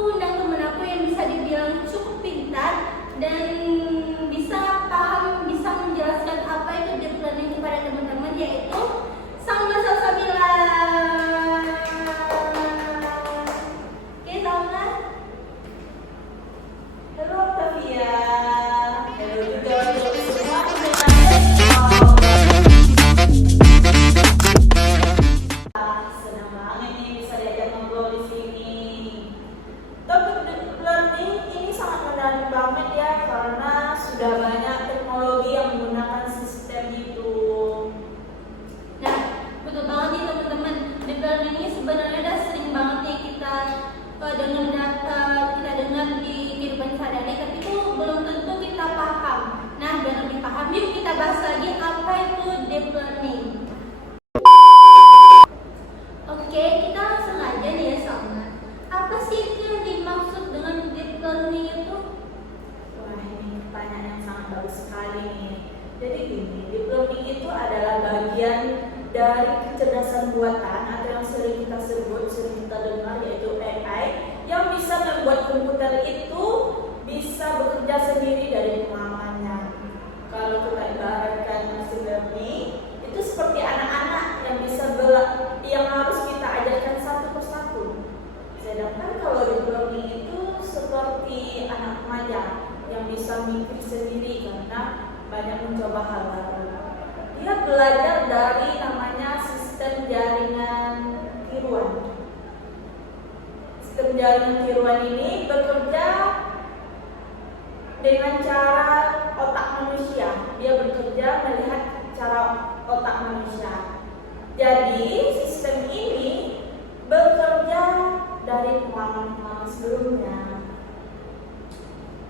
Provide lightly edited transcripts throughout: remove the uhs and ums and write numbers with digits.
undang temen aku yang bisa dibilang cukup pintar dan bisa paham, bisa menjelaskan apa itu deep learning kepada teman-teman, yaitu Salma Salsabila. Oke, Salma. Halo Octavia. Halo juga untuk semua senang banget nih bisa diajak ngobrol di sini. Topik deep learning ini sangat menarik banget ya karena sudah banyak teknologi yang menggunakan sistem itu. Nah, betul banget nih teman-teman. Deep learning ini sebenarnya udah sering banget nih kita dengar di kehidupan sehari-hari, tapi itu belum tentu kita paham. Nah, biar lebih paham, yuk kita bahas lagi apa itu deep learning. Oke, kita langsung aja nih ya Salma. Apa sih itu yang dimaksud dengan deep learning itu? Wah, ini pertanyaan yang sangat bagus sekali nih. Jadi gini, deep learning itu adalah bagian dari kecerdasan buatan atau yang sering kita sebut, sering kita dengar, yaitu AI, yang bisa membuat komputer itu bisa bekerja sendiri dari pengalamannya. Kalau kita ibaratkan machine learning, itu seperti anak-anak yang yang harus kita ajarkan satu persatu. Sedangkan kalau deep learning itu seperti anak remaja yang bisa mikir sendiri karena banyak mencoba hal baru. Dia belajar dari namanya sistem jaringan tiruan. Sistem jaringan tiruan ini bekerja dengan cara otak manusia. Dia bekerja melihat cara otak manusia. Jadi sistem ini bekerja dari pengalaman sebelumnya.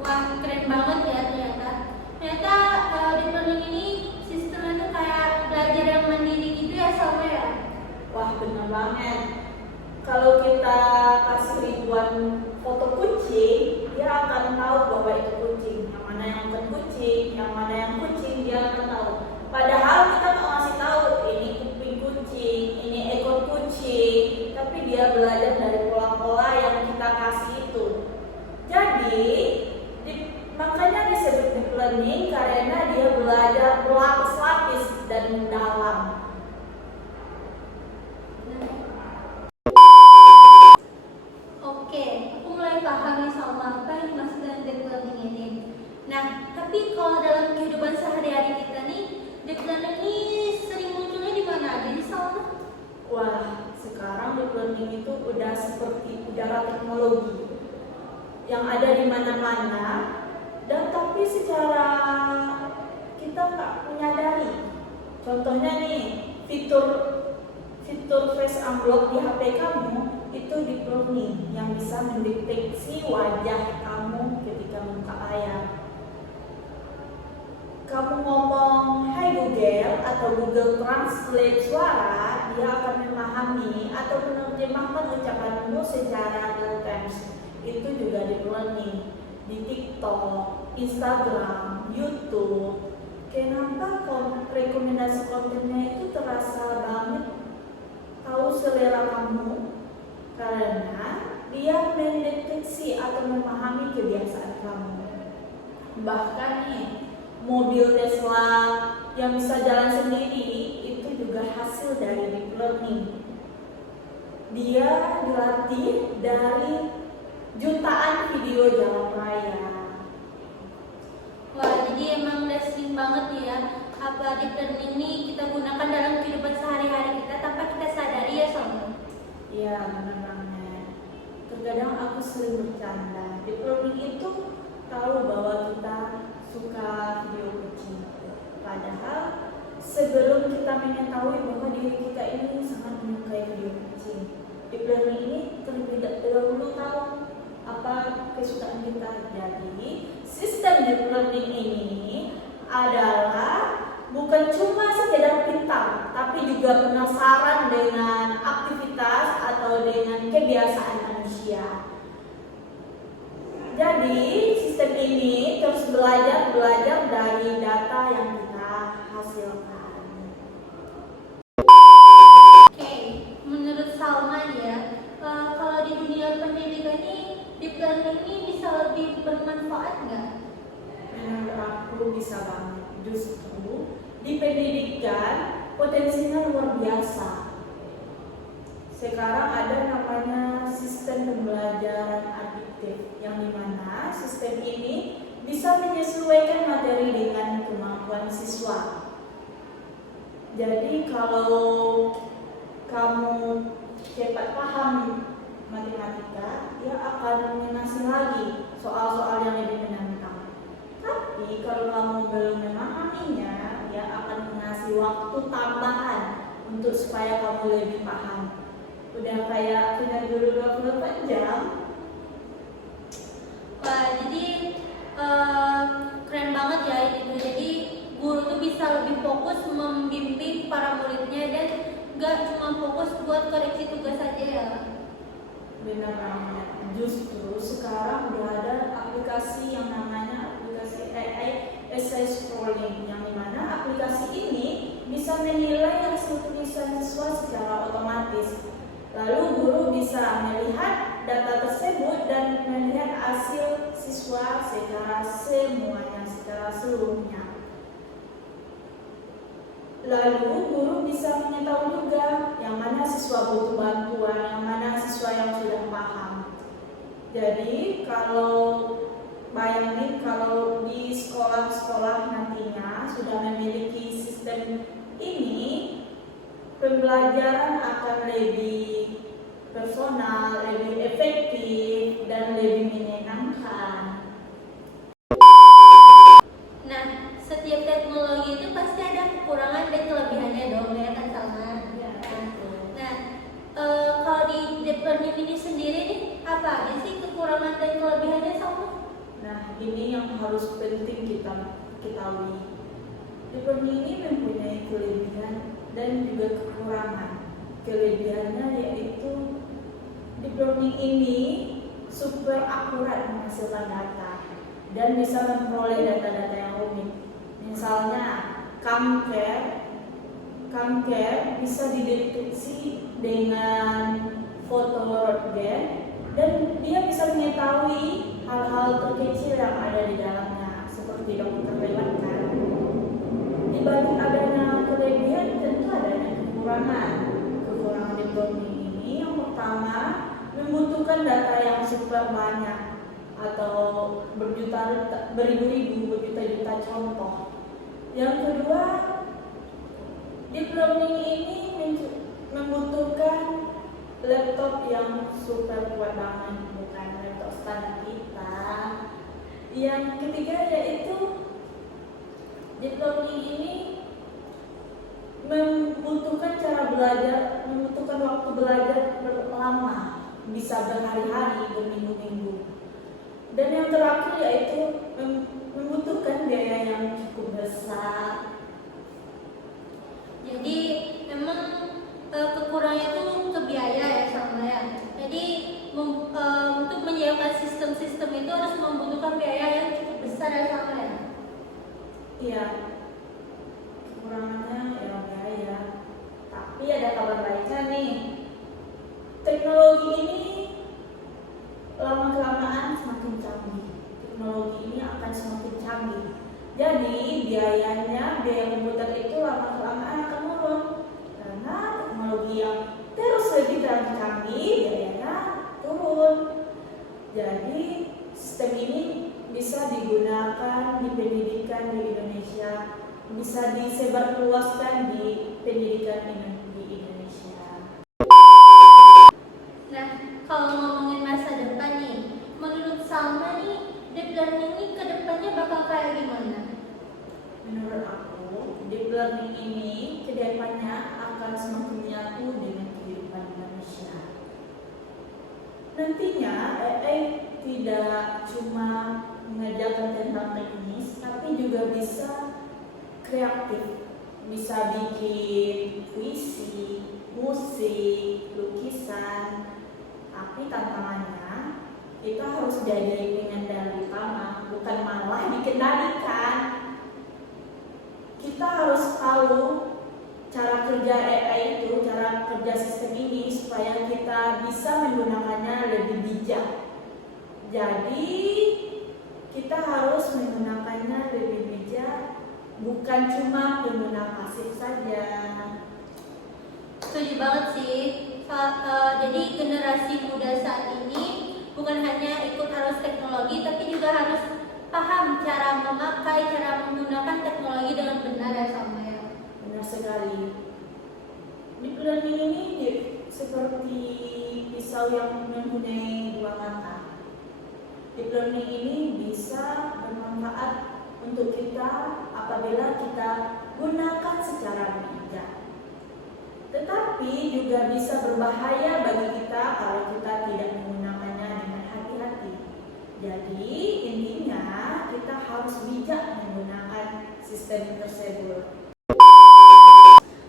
Wah, keren banget ya ternyata. Ternyata deep learning ini sistemnya tuh kayak belajar yang mandiri gitu ya Salma ya. Wah, benar banget. Kalau kita kasih ribuan foto kucing, dia akan tahu bahwa itu kucing. Yang mana yang bukan kucing, yang mana yang kucing, dia akan tahu. Padahal kita nggak ngasih tahu ini kuping kucing, ini ekor kucing, tapi dia belajar dari pola-pola yang kita kasih itu. Jadi makanya disebut deep learning karena dia belajar berlapis-lapis dan mendalam. Oke, aku mulai paham nih Salma apa yang dimaksud dengan deep learning ini. Nah, tapi kalau dalam kehidupan sehari-hari kita nih, deep learning ini sering munculnya di mana aja nih Salma? Wah, sekarang deep learning itu udah seperti udara teknologi yang ada di mana-mana, dan tapi secara kita nggak menyadari. Contohnya nih, fitur face unlock di HP kamu itu deep learning yang bisa mendeteksi wajah kamu ketika buka layar. Kamu ngomong "Hai Google" atau Google Translate suara, dia akan memahami atau menerjemahkan ucapanmu secara real time. Itu juga deep learning. Di TikTok, Instagram, YouTube, kenapa rekomendasi kontennya itu terasa banget tahu selera kamu? Karena dia mendeteksi atau memahami kebiasaan kamu. Bahkan nih, mobil Tesla yang bisa jalan sendiri itu juga hasil dari deep learning. Dia dilatih dari jutaan video jalan raya. Wah, jadi emang udah sering banget ya apa deep learning ini kita gunakan dalam kehidupan sehari-hari kita tanpa kita sadari ya Salma. Iya, benar banget. Terkadang aku sering bercanda. Deep learning itu tahu bahwa kita suka video kucing. Padahal sebelum kita mengetahui bahwa diri kita ini sangat menyukai video kucing, deep learning ini terlebih dahulu tahu apa kesukaan kita. Jadi sistem deep learning ini adalah bukan cuma sekedar pintar, tapi juga penasaran dengan aktivitas atau dengan kebiasaan manusia. Jadi sistem ini terus belajar dari data yang kita hasilkan. Oke, menurut Salma ya, kalau di dunia pendidikan ini deep learning ini bisa lebih bermanfaat nggak? Menurut aku bisa banget. Justru di pendidikan potensinya luar biasa. Sekarang ada namanya sistem pembelajaran adiktif, yang dimana sistem ini bisa menyesuaikan materi dengan kemampuan siswa. Jadi kalau kamu cepat paham matematika, dia akan mengasih lagi soal-soal yang lebih menantang. Tapi kalau kamu belum memahaminya, dia akan mengasih waktu tambahan untuk supaya kamu lebih paham. Udah kayak punya guru 24 jam. Wah, jadi keren banget ya itu. Jadi guru tuh bisa lebih fokus membimbing para muridnya dan nggak cuma fokus buat koreksi tugas saja ya. Benar banget. Justru sekarang udah ada aplikasi yang namanya aplikasi AI Essay Scrolling, yang dimana aplikasi ini bisa menilai hasil tulisan siswa secara otomatis. Lalu guru bisa melihat data tersebut dan melihat hasil siswa secara seluruhnya. Lalu guru bisa mengetahui juga yang mana siswa butuh bantuan, yang mana siswa yang sudah paham. Jadi bayangin kalau di sekolah-sekolah nantinya sudah memiliki sistem ini, pembelajaran akan lebih personal, lebih efektif, dan lebih menyenangkan. Nah, setiap teknologi itu pasti ada kekurangan dan kelebihannya dong, ya kan Salma? Ya, Nah, kalau di deep learning ini sendiri nih, apa aja sih kekurangan dan kelebihannya Salma? Nah, ini yang harus penting kita ketahui. Deep learning ini mempunyai kelebihan dan juga kekurangan. Kelebihannya yaitu deep learning ini super akurat menghasilkan data dan bisa memperoleh data-data yang rumit. Misalnya, kanker bisa dideteksi dengan foto röntgen dan dia bisa mengetahui hal-hal terkecil yang ada di dalamnya, seperti dokter lewat kan. Dibanding adanya kelebihan, tentu adanya kekurangan. Kekurangan deep learning ini yang pertama, membutuhkan data yang super banyak atau beribu-ribu, berjuta-juta contoh. Yang kedua, deep learning ini membutuhkan laptop yang super kuat banget, bukan laptop standar kita. Yang ketiga yaitu deep learning ini membutuhkan waktu belajar lama, bisa berhari-hari, berminggu-minggu. Dan yang terakhir yaitu membutuhkan biaya yang cukup besar. Jadi memang kekurangannya itu ke biaya ya Salma ya. Jadi untuk menyiapkan sistem-sistem itu harus membutuhkan biaya yang cukup besar ya Salma ya. Iya, kekurangannya ya biaya. Tapi ada kabar baiknya nih. Teknologi ini lama-kelamaan semakin canggih. Teknologi ini akan semakin canggih. Jadi biaya komputer itu lama-kelamaan akan menurun karena teknologi yang terus lebih canggih, biayanya turun. Jadi sistem ini bisa digunakan di pendidikan di Indonesia, bisa disebarluaskan di pendidikan di Indonesia. Nah, kalau ngomongin masa depan nih, menurut Salma nih, deep learning ini ke depannya bakal kayak gimana? Menurut aku, deep learning ini ke depannya akan semakin menyatu dengan kehidupan manusia. Nantinya AI tidak cuma mengajarkan tentang teknis, tapi juga bisa kreatif, bisa bikin puisi, musik, lukisan. Tapi tantangannya kita harus jadi pengendali utama, bukan malah dikendalikan. Kita harus tahu cara kerja AI itu, cara kerja sistem ini supaya kita bisa menggunakannya lebih bijak. Jadi kita harus menggunakannya lebih bijak, bukan cuma pengguna pasif saja. Setuju banget sih. Jadi generasi muda saat ini bukan hanya ikut arus teknologi, tapi juga harus paham cara memakai, cara menggunakan teknologi dengan benar ya Samuel. Benar sekali. Deep learning ini seperti pisau yang mempunyai dua mata. Deep learning ini bisa bermanfaat untuk kita apabila kita gunakan secara bijak. Tetapi juga bisa berbahaya bagi kita kalau kita tidak menggunakannya dengan hati-hati. Jadi intinya kita harus bijak menggunakan sistem tersebut.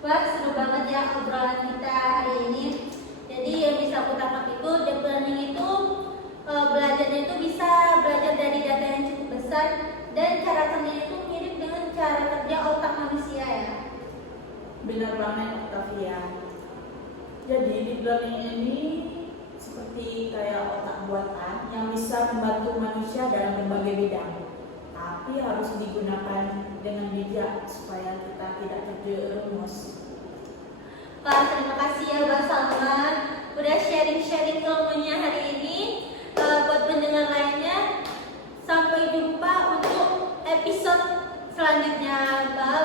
Wah, seru banget ya obrolan kita hari ini. Jadi yang bisa aku tangkap itu deep learning itu belajarnya itu bisa belajar dari data yang cukup besar dan cara kerjanya itu mirip dengan cara kerja otak manusia ya. Benar banget Octavia. Jadi deep learning ini seperti kayak otak buatan yang bisa membantu manusia dalam berbagai bidang. Tapi harus digunakan dengan bijak supaya kita tidak terjerumus. Wah, terima kasih ya Mbak Salma udah sharing-sharing ilmunya hari ini. Buat pendengar lainnya, sampai jumpa untuk episode selanjutnya. Bye.